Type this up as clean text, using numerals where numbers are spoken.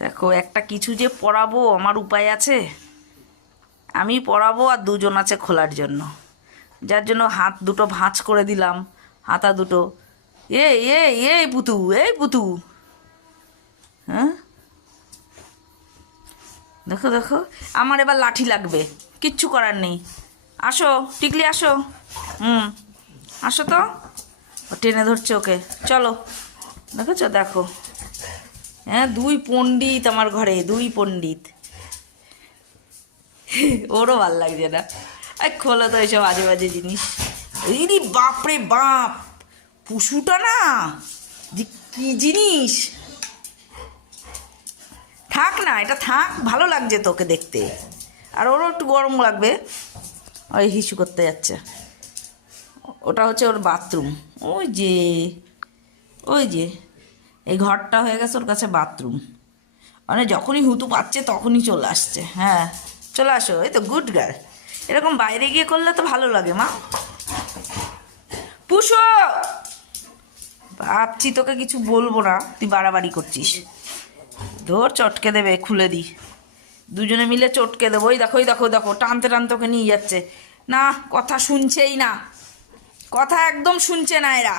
দেখো একটা কিছু যে পরাবো আমার উপায় আছে। আমি পরাবো আর দুজন আছে খোলার জন্য, যার জন্য হাত দুটো ভাঁজ করে দিলাম। হাতা দুটো। এই এই এই পুতু, এই পুতু। হ্যাঁ, দেখো দেখো, আমার এবার লাঠি লাগবে, কিচ্ছু করার নেই। আসো টিকলি, আসো। হুম, আসো তো। ও টেনে ধরছে ওকে, চলো। দেখেছো, দেখো। হ্যাঁ, দুই পণ্ডিত আমার ঘরে, দুই পণ্ডিত। ওরও ভাল লাগছে না। খোলো তো এইসব আজে বাজে জিনিস। ইরি বাপরে বাপ, পশুটা না যে কি জিনিস। থাক না, এটা থাক, ভালো লাগছে তোকে দেখতে। আর ওরও একটু গরম লাগবে, ওই হিসু করতে যাচ্ছে। ওটা হচ্ছে ওর বাথরুম। ওই যে, ওই যে, এই ঘরটা হয়ে গেছে ওর কাছে বাথরুম। মানে যখনই হুতু পাচ্ছে তখনই চলে আসছে। হ্যাঁ, চলে আসো, এই তো গুড গার্ল। এরকম বাইরে গিয়ে করলে তো ভালো লাগে মা। পুষো, ভাবছি তোকে কিছু বলবো না, তুই বাড়াবাড়ি করছিস। ধর, চটকে দেবে, খুলে দি। দুজনে মিলে চটকে দেবো। ওই দেখো, ওই দেখো, দেখো টানতে টানতে ওকে নিয়ে যাচ্ছে। না, কথা শুনছেই না, কথা একদম শুনছে না এরা।